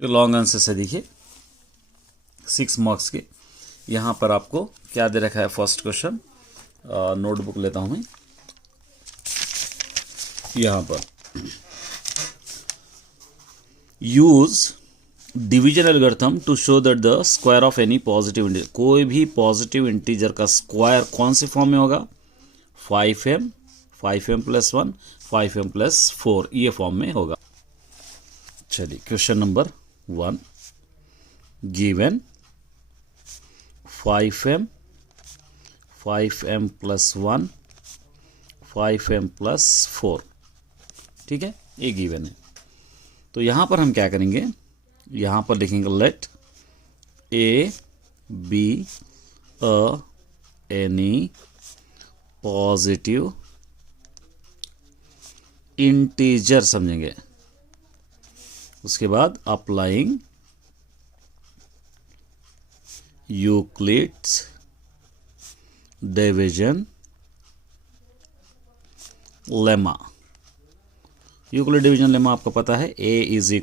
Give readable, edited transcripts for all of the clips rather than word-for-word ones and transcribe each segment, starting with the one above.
Long answer से देखिए 6 marks के। यहाँ पर आपको क्या दे रखा है, फर्स्ट क्वेश्चन, नोटबुक लेता हूँ मैं। यहाँ पर use division algorithm to show that the square of any positive integer, कोई भी पॉजिटिव इंटीजर का स्क्वायर कौन से फॉर्म में होगा, 5m, 5m + 1, 5m + 4, ये फॉर्म में होगा। चलिए question number 1, given 5m, 5m + 1, 5m + 4, ठीक है, ये गिवन है। तो यहाँ पर हम क्या करेंगे, यहाँ पर लिखेंगे let a be a any positive integer समझेंगे। उसके बाद applying Euclid's division lemma. Euclid division lemma आपको पता है, a =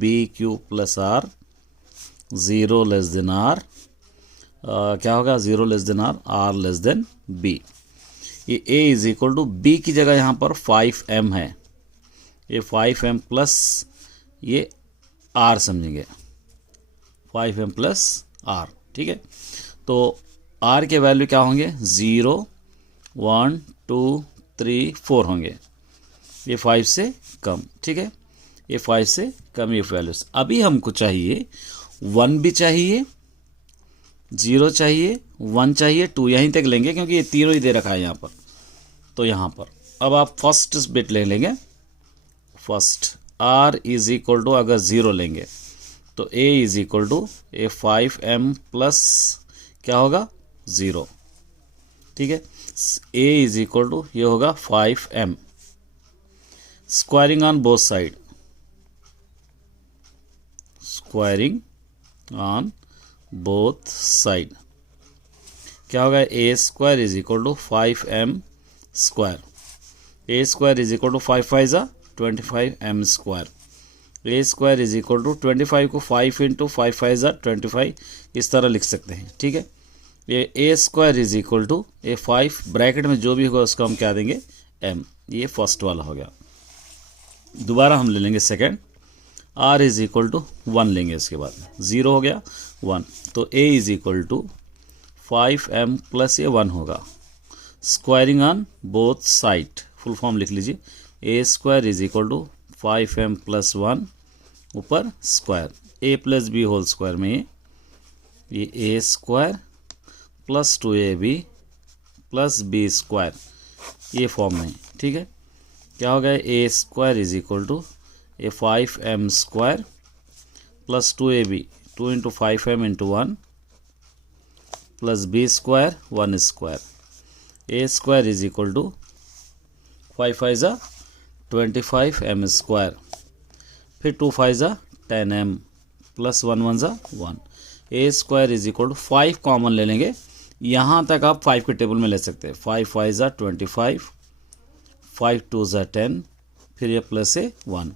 bq + r, 0 r, क्या होगा, 0 r, r b। ये a = b की जगह यहाँ पर 5m है, ये 5m प्लस ये r समझेंगे, 5m + r, ठीक है। तो r के वैल्यू क्या होंगे, 0, 1, 2, 3, 4 होंगे, ये 5 से कम, ठीक है, ये 5 से कम ये वैल्यूज। अभी हमको चाहिए 1 भी चाहिए, 0 चाहिए, 1 चाहिए, 2 यहीं तक लेंगे क्योंकि ये तीनों ही दे रखा है यहाँ पर। तो यहाँ पर अब आप फर्स्ट बिट ले लेंगे, फर्स्ट r = अगर 0 लेंगे तो a = ये 5m प्लस क्या होगा, 0, ठीक है। a = ये होगा 5m, squaring on both side, squaring on both side क्या होगा, a² = 5m², a² = 5 × 5 = 25m², a² = 25 को 5 × 5 × 5 = 25, इस तरह लिख सकते हैं, ठीक है। ये a² = ये 5 ब्रैकेट में जो भी होगा उसको हम क्या देंगे, m, ये फर्स्ट वाला हो गया। दोबारा हम ले लेंगे सेकेंड, r = 1 लेंगे, इसके बाद 0 हो गया 1, तो a = 5m + ये 1 होगा, squaring on both side, full form लिख लीजिए, a² = 5m + 1 ऊपर square, a + b whole square में ये a² + 2ab + b², ये फॉर्म में, ठीक है। क्या हो गया, a² = ये 5m² + 2ab, 2 × 5m × 1 + b² 1², a² = 5 × 5 = 25m², फिर 2 × 5 = 10m + 1 × 1 = 1, a² = 5 कॉमन ले लेंगे, यहाँ तक आप 5 के टेबल में ले सकते हैं, 5 × 5 = 25, 5 × 2 = 10, फिर ये प्लस है 1,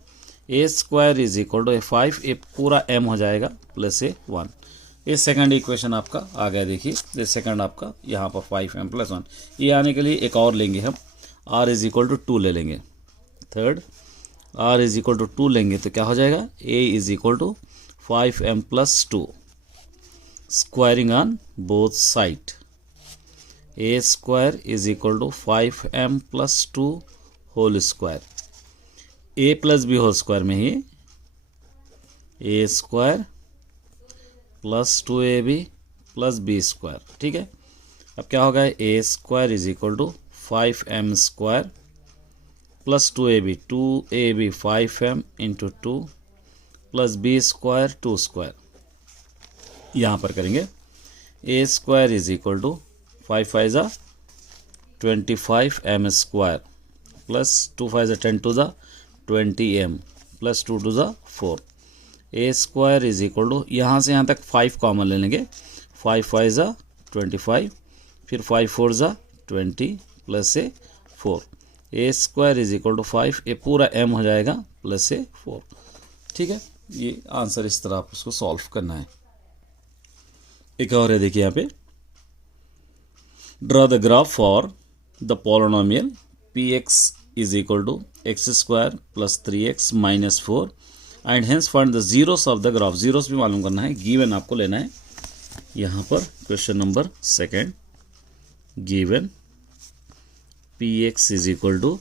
a² = 5, ये पूरा m हो जाएगा प्लस है 1। ये सेकंड इक्वेशन आपका आ गया, देखिए ये सेकंड आपका यहाँ पर 5m + 1। ये आने के लिए एक और लेंगे हम, r = 2 ले लेंगे, थर्ड r = 2 लेंगे तो क्या हो जाएगा, a = 5m + 2, squaring on both side, a² = 5m + 2 whole square, a + b whole square में ही a² + 2ab + b², ठीक है। अब क्या होगा, a² = 5m² + 2ab, 2ab 5m × 2 + b² 2², यहाँ पर करेंगे a² = 5 × 5 = 25m² + 2 × 5 = 10 to the 20m + 2 to the 4, a² = यहाँ से यहाँ तक 5 कॉमन ले लेंगे, 5 × 5 = 25, फिर 5 × 4 = 20 प्लस से 4, a² = 5, ये पूरा m हो जाएगा प्लस से 4, ठीक है। ये आंसर इस तरह आप उसको सॉल्व करना है। एक और है, देखिए यहाँ पे, draw the graph for the polynomial p x is equal to x square plus 3x minus 4 and hence find the zeros of the graph. Zeros भी मालूम करना है, गिवन आपको लेना है। यहाँ पर question number second, given p x is equal to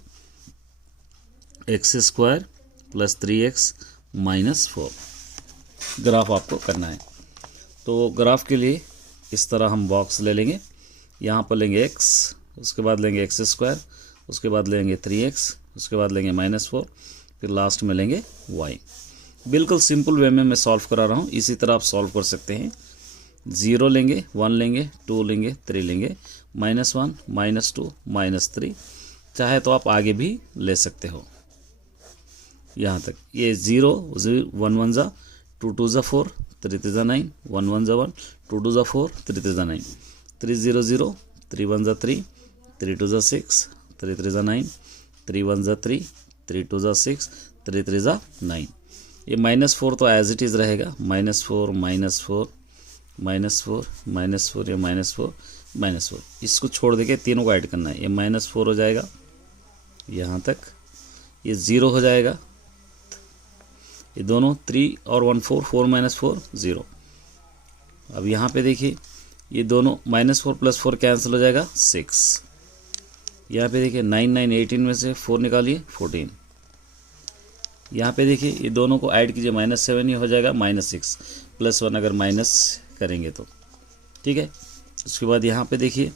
x square plus 3x minus 4, graph आपको करना है। तो ग्राफ के लिए इस तरह हम बॉक्स ले लेंगे, यहाँ पर लेंगे x, उसके बाद लेंगे एक्स स्क्वायर, उसके बाद लेंगे 3x, उसके बाद लेंगे माइनस 4, फिर लास्ट में लेंगे y। बिल्कुल सिंपल वे में मैं सॉल्व करा रहा हूँ, इसी तरह आप सॉल्व कर सकते हैं। 0 लेंगे, 1 लेंगे, 2 लेंगे, 3 लेंगे, -1, -2, -3, चाहे तो आप आगे भी ले सकते हो यहाँ तक। ये 0 1 1 जा, 2 2 जा 4, 3 3 जा 9, 1 1 जा 1, 2 2 जा 4, 3 3 जा 9, 3 0 0, 3 1 जा 3, 3 2 जा 6, 3 3 जा 9, 3 1 जा 3, 3 2 जा 6, 3 3 जा 9। ये -4 तो एज इट इज़ रहेगा, -4 -4 -4 -4, ये -4 -4, इसको छोड़ देके तीनों को ऐड करना है। ये -4 हो जाएगा यहाँ तक, ये 0 हो जाएगा, ये दोनों 3 और 1 4, 4 - 4 0। अब यहाँ पे देखिए, ये दोनों -4 + 4 कैंसिल हो जाएगा 6। यहाँ पे देखिए 9 9 18 में से 4 निकालिए 14। यहाँ पे देखिए ये दोनों को ऐड कीजिए, -7 ही हो जाएगा -6 + 1 अगर माइनस करेंगे तो, ठीक है। उसके बाद यहाँ पे देखिए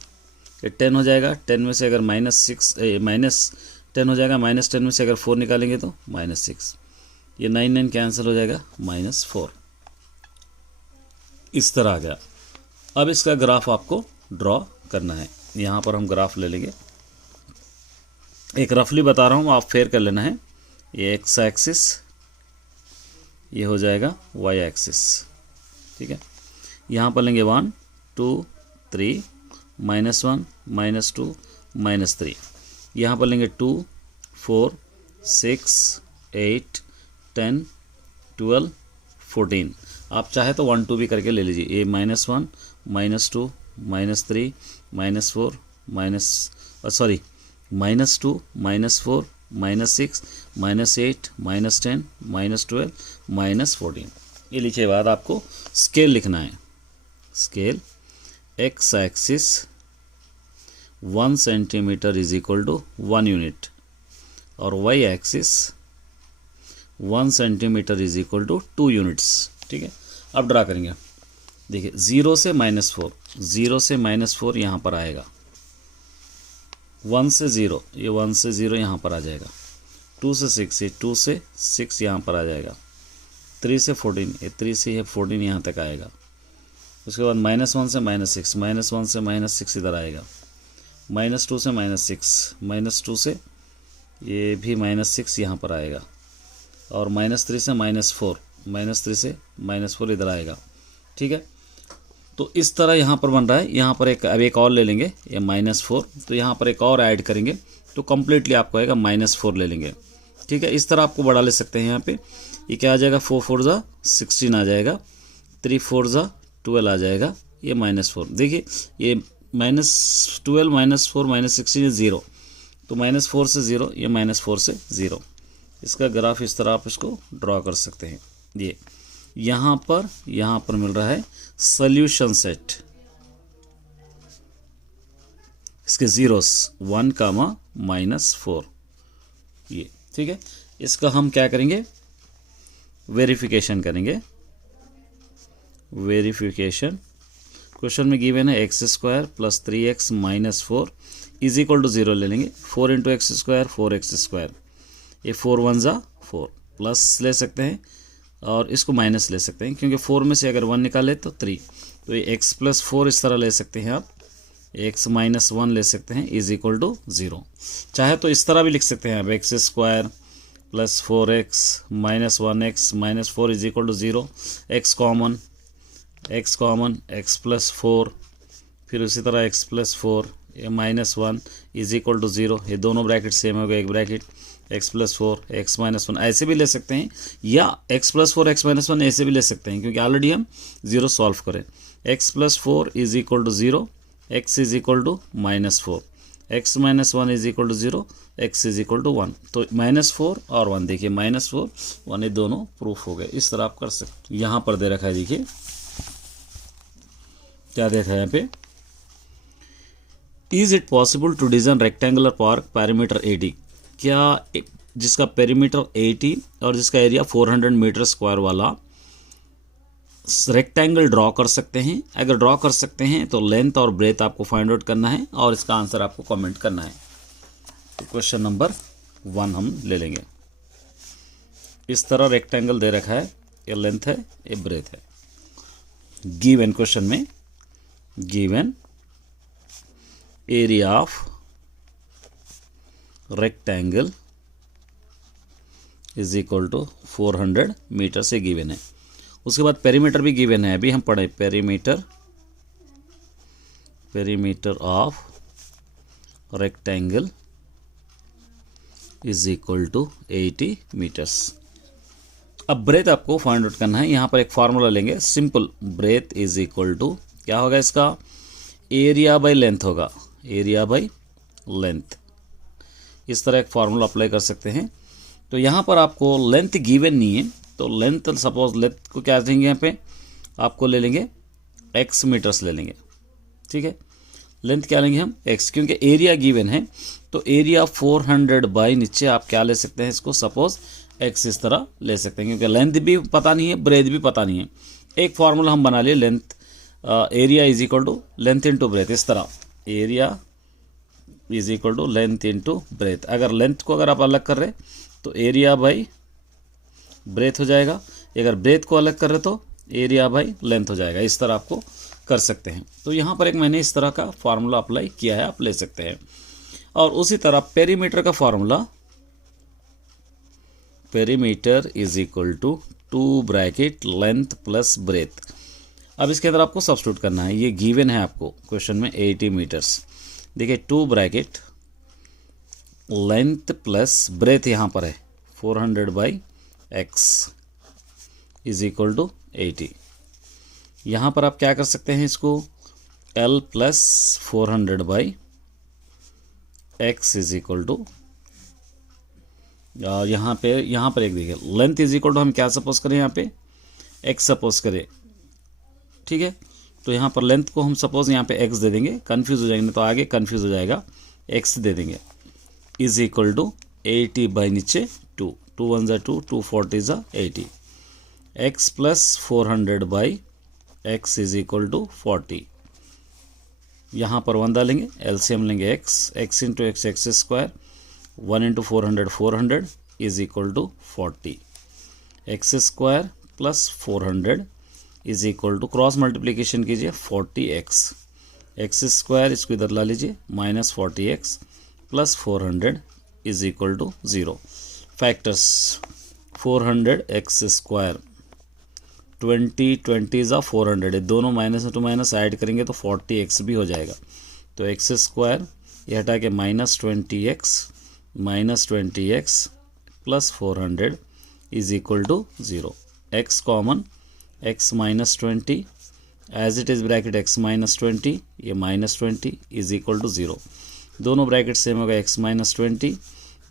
ये 10 हो जाएगा, 10 में से अगर -10 हो जाएगा, -10 में से अगर 4 निकालेंगे तो -6, ये 9 9 कैंसिल हो जाएगा -4। इस तरह आ गया। अब इसका ग्राफ आपको ड्रॉ करना है। यहाँ पर हम ग्राफ ले लेंगे, एक रफली बता रहा हूँ, आप फेयर कर लेना है। ये एक्स एक्सिस, ये हो जाएगा वाई एक्सिस, ठीक है। यहाँ पर लेंगे 1 2 3, -1 -2 -3। यहाँ पर लेंगे 2 4 6 8 10 12 14। आप चाहे तो 1 2 भी करके ले लीजिए। ये -1 -2 -3 -4 -2 -4 -6 -8 -10 -12 -14। ये लिखे बाद आपको स्केल लिखना है। Scale x axis 1 centimetre is equal to 1 unit और y axis 1 centimetre is equal to 2 units, ठीक है। अब ड्रा करेंगे, देखिए 0 से -4, 0 से -4 यहाँ पर आएगा, 1 से 0, ये 1 से 0 यहाँ पर आ जाएगा, 2 से 6, ये 2 से 6 यहाँ पर आ जाएगा, 3 से 14, ये 3 से ये 14 यहाँ तक आएगा। उसके बाद -1 से -6, -1 से -6 इधर आएगा, -2 से -6, -2 से ये भी -6 यहाँ पर आएगा, और -3 से -4, -3 से -4 इधर आएगा, ठीक है। तो इस तरह यहाँ पर बन रहा है। यहाँ पर अब एक और ले लेंगे, ये -4, तो यहाँ पर एक और ऐड करेंगे तो कम्प्लीटली आपको आएगा -4 ले लेंगे, ठीक है। इस तरह आपको बढ़ा ले सकते हैं। यहाँ पे ये क्या आ जाएगा, 4 4 जा 16 आ जाएगा, 3 4 जा 12 आ जाएगा, ये -4। देखिए ये -12 -4 -16 0, तो -4 से 0, ये -4 से 0। इसका ग्राफ इस तरह आप इसको ड्रॉ कर सकते हैं। ये यहाँ पर मिल रहा है सॉल्यूशन सेट, इसके जीरोस 1, -4, ये ठीक है। इसका हम क्या करेंगे, वेरिफिकेशन करेंगे। वेरिफिकेशन क्वेश्चन में गिवन है x² + 3x - 4 is equal to 0 ले लेंगे। 4 × x², 4x², ये 4 1 जा 4, प्लस ले सकते हैं और इसको माइनस ले सकते हैं, क्योंकि 4 में से अगर 1 निकाले तो 3, तो ये x + 4 इस तरह ले सकते हैं आप, x - 1 ले सकते हैं इज इक्वल टू 0। चाहे तो इस तरह भी लिख सकते हैं आप, x² + 4x - 1x - 4 is equal to 0, x common x + 4, फिर उसी तरह x + 4, ये -1 इज इक्वल टू 0, ये दोनों ब्रैकेट सेम हो गए, एक ब्रैकेट, x+4 x-1 ऐसे भी ले सकते हैं, या x+4 x-1 ऐसे भी ले सकते हैं, क्योंकि ऑलरेडी हम 0 सॉल्व करें। x+4 is equal to 0, x is equal to -4, x-1 is equal to 0, x is equal to 1। तो -4 और 1, देखिए -4 1 ये दोनों प्रूफ हो गए। इस तरह आप कर सकते। यहाँ पर दे रखा है, देखिए क्या देखा है यहाँ पे, is it possible to design rectangular park perimeter 80, क्या जिसका पेरीमीटर 80 और जिसका एरिया 400 मीटर स्क्वायर वाला रेक्टेंगल ड्रॉ कर सकते हैं? अगर ड्रॉ कर सकते हैं तो लेंथ और ब्रेथ आपको फाइंड आउट करना है और इसका आंसर आपको कमेंट करना है। तो क्वेश्चन नंबर 1 हम ले लेंगे। इस तरह रेक्टेंगल दे रखा है, ये लेंथ है, ये ब्रेथ है। गिवन क्वेश्चन में given area of rectangle is equal to 400 metre से गिवन है। उसके बाद पेरीमीटर भी गिवन है, अभी हम पढ़े perimeter of rectangle is equal to 80 metres. अब ब्रेथ आपको फाइंड आउट करना है। यहाँ पर एक फार्मूला लेंगे, simple, breadth is equal to क्या होगा, इसका एरिया बाय लेंथ होगा, एरिया बाय लेंथ। इस तरह एक फार्मूला अप्लाई कर सकते हैं। तो यहाँ पर आपको लेंथ गिवन नहीं है, तो लेंथ सपोज लेंथ को क्या देंगे, यहाँ पे आपको ले लेंगे x मीटर्स ले लेंगे, ठीक है। लेंथ क्या लेंगे हम, x, क्योंकि एरिया गिवन है। तो एरिया 400 बाई नीचे आप क्या ले सकते हैं, इसको सपोज x इस तरह ले सकते हैं, क्योंकि लेंथ भी पता नहीं है, ब्रेथ भी पता नहीं है। एक फार्मूला हम बना लिए, length area is equal to length into breadth. इस तरह area is equal to length into breadth. अगर लेंथ को अगर आप अलग कर रहे तो एरिया बाई ब्रेथ हो जाएगा, अगर ब्रेथ को अलग कर रहे तो एरिया बाई लेंथ हो जाएगा। इस तरह आपको कर सकते हैं। तो यहाँ पर एक मैंने इस तरह का फार्मूला अप्लाई किया है, आप ले सकते हैं। और उसी तरह पेरीमीटर का formula, perimeter is equal to 2 bracket length plus breadth. अब इसके अंदर आपको सब्स्टिट्यूट करना है, ये गिवन है आपको क्वेश्चन में 80 मीटर्स। देखिए 2 ब्रैकेट लेंथ प्लस ब्रेथ यहाँ पर है 400 by x is equal to 80। यहाँ पर आप क्या कर सकते हैं, इसको L plus 400 by x is equal to, यहाँ पर एक देखिए लेंथ इज इक्वल टू हम क्या सपोज करें, यहाँ पे x सपोज करें, ठीक है। तो यहाँ पर लेंथ को हम सपोज यहाँ पे x दे देंगे, कंफ्यूज हो जाएंगे तो आगे कंफ्यूज हो जाएगा, x दे देंगे इज इक्वल टू 80 बाई नीचे 2, 2 1 ज़ा 2, 2 40 ज़ा 80, x plus 400 by x is equal to 40। यहाँ पर 1 डालेंगे, एलसीएम लेंगे x into x square, 1 into 400 400 is equal to 40, x square plus 400 is equal to, cross multiplication कीजिए 40x, एक्स स्क्वायर इसको इधर ला लीजिए, minus 40x plus 400 is equal to 0। Factors 400 x square, 20 ज़ा 400, ये दोनों माइनस टू माइनस ऐड करेंगे तो 40x भी हो जाएगा। तो एक्स स्क्वायर ये हटा के -20x plus 400 is equal to 0। x common, x minus 20 as it is bracket x minus 20, ये -20 इज इक्वल टू 0। दोनों ब्रैकेट सेम होगा, x माइनस 20,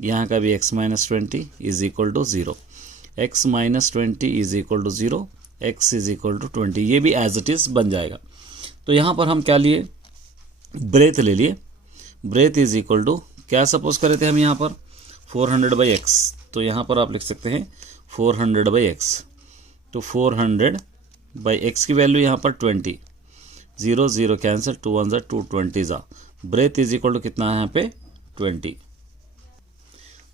यहाँ का भी x minus 20 is equal to 0। x minus 20 is equal to 0, x is equal to 20, ये भी as it is बन जाएगा। तो यहाँ पर हम क्या लिए, ब्रेथ ले लिए। ब्रेथ इज इक्वल टू क्या सपोज करे थे हम यहाँ पर 400 बाई एक्स, तो यहाँ पर आप लिख सकते हैं 400 बाई एक्स। तो 400 बाई एक्स की वैल्यू यहाँ पर 20, 0 0 कैंसिल, 2 1 ज़ा 2, 20 ज़ा। ब्रेथ इज इक्वल टू कितना है यहाँ पे 20,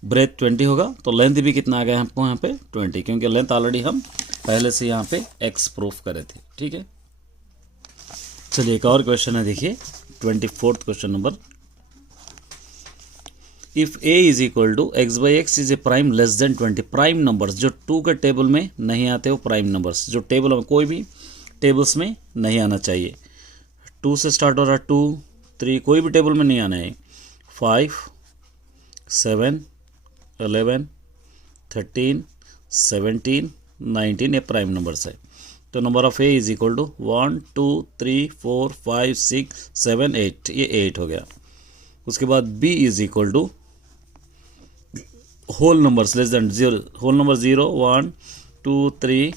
ब्रेथ 20 होगा। तो लेंथ भी कितना आ गया हमको यहाँ पे 20, क्योंकि लेंथ ऑलरेडी हम पहले से यहाँ पे x प्रूफ करे थे, ठीक है। चलिए एक और क्वेश्चन है, देखिए 24th question number. If a is equal to x by x is a prime less than 20, prime numbers जो 2 के टेबल में नहीं आते वो प्राइम नंबर्स, जो टेबल में कोई भी टेबल्स में नहीं आना चाहिए। 2 से स्टार्ट हो रहा है, 2 3 कोई भी टेबल में नहीं आना है। 5 7 11, 13, 17, 19 ये प्राइम नंबर्स है। तो number of A is equal to 1 2 3 4 5 6 7 8, ये 8 हो गया। उसके बाद B is equal to whole numbers less than 0, whole number 0 1 2 3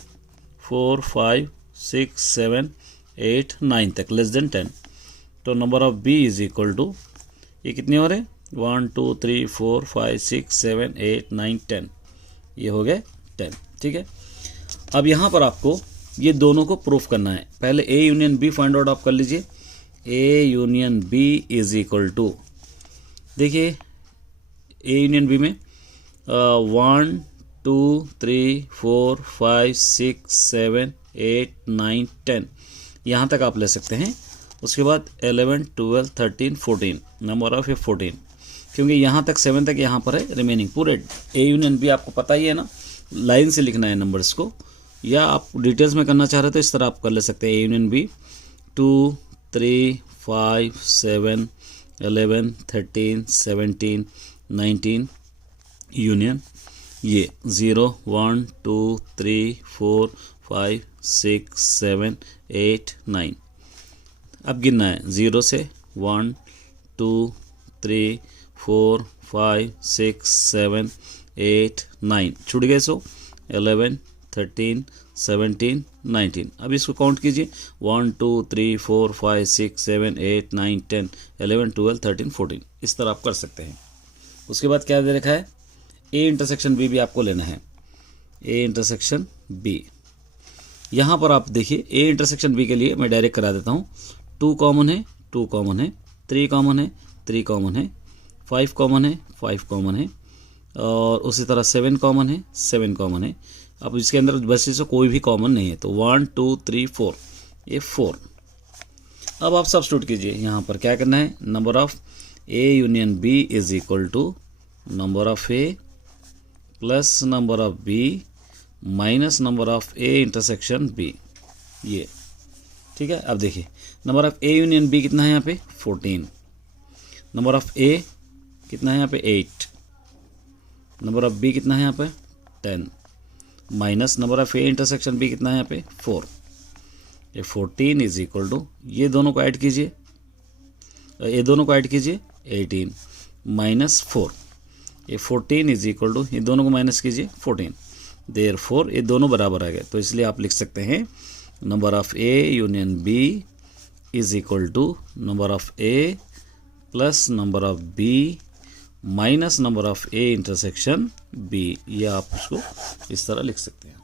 4 5 6 7 8 9 तक लेस देन 10। तो number of B is equal to, ये कितने हो रहे 1 2 3 4 5 6 7 8 9 10, ये हो गए 10। ठीक है, अब यहाँ पर आपको ये दोनों को प्रूफ करना है। पहले A union B find out आप कर लीजिए। A union B is equal to, देखिए ए यूनियन बी में 1 2 3 4 5 6 7 8 9 10 यहाँ तक आप ले सकते हैं। उसके बाद 11 12 13 14, नंबर ऑफ ए 14, क्योंकि यहाँ तक 7 तक यहाँ पर है रिमेनिंग पूरे। ए यूनियन बी आपको पता ही है ना, लाइन से लिखना है नंबर्स को, या आप डिटेल्स में करना चाह रहे तो इस तरह आप कर ले सकते हैं। ए यूनियन बी 2 3 5 7 11 13 17 19 यूनियन ये 0 1 2 3 4 5 6 7 8 9। अब गिनना है 0 से 1 2 3 4 5 6 7 8 9 छूट गए। सो 11 13 17 19। अब इसको काउंट कीजिए 1 2 3 4 5 6 7 8 9 10 11 12 13 14, इस तरह आप कर सकते हैं। उसके बाद क्या दे रखा है, ए इंटरसेक्शन बी भी आपको लेना है। ए इंटरसेक्शन बी, यहाँ पर आप देखिए ए इंटरसेक्शन बी के लिए मैं डायरेक्ट करा देता हूँ। 2 कॉमन है, 2 कॉमन है, 3 कॉमन है, 3 कॉमन है, 5 कॉमन है, 5 कॉमन है, और उसी तरह 7 कॉमन है, 7 कॉमन है। अब इसके अंदर बस से कोई भी कॉमन नहीं है, तो 1 2 3 4, ये 4। अब आप सब्स्टिट्यूट कीजिए। यहाँ पर क्या करना है, number of A union B is equal to number of A plus number of B minus number of A intersection B, ये ठीक है। अब देखिए number of A union B कितना है यहाँ पे 14, नंबर ऑफ ए कितना है यहाँ पे 8, नंबर ऑफ बी कितना है यहाँ पे 10, minus number of A intersection B कितना है यहाँ पे 4। ये 14 इज इक्वल टू, ये दोनों को ऐड कीजिए, ये दोनों को ऐड कीजिए 18 माइनस 4, ये 14 इज इक्वल टू, ये दोनों को माइनस कीजिए 14, देयरफॉर ये दोनों बराबर आ गए। तो इसलिए आप लिख सकते हैं number of A union B is equal to number of A plus number of B minus number of A intersection B, ये आप उसको इस तरह लिख सकते हैं।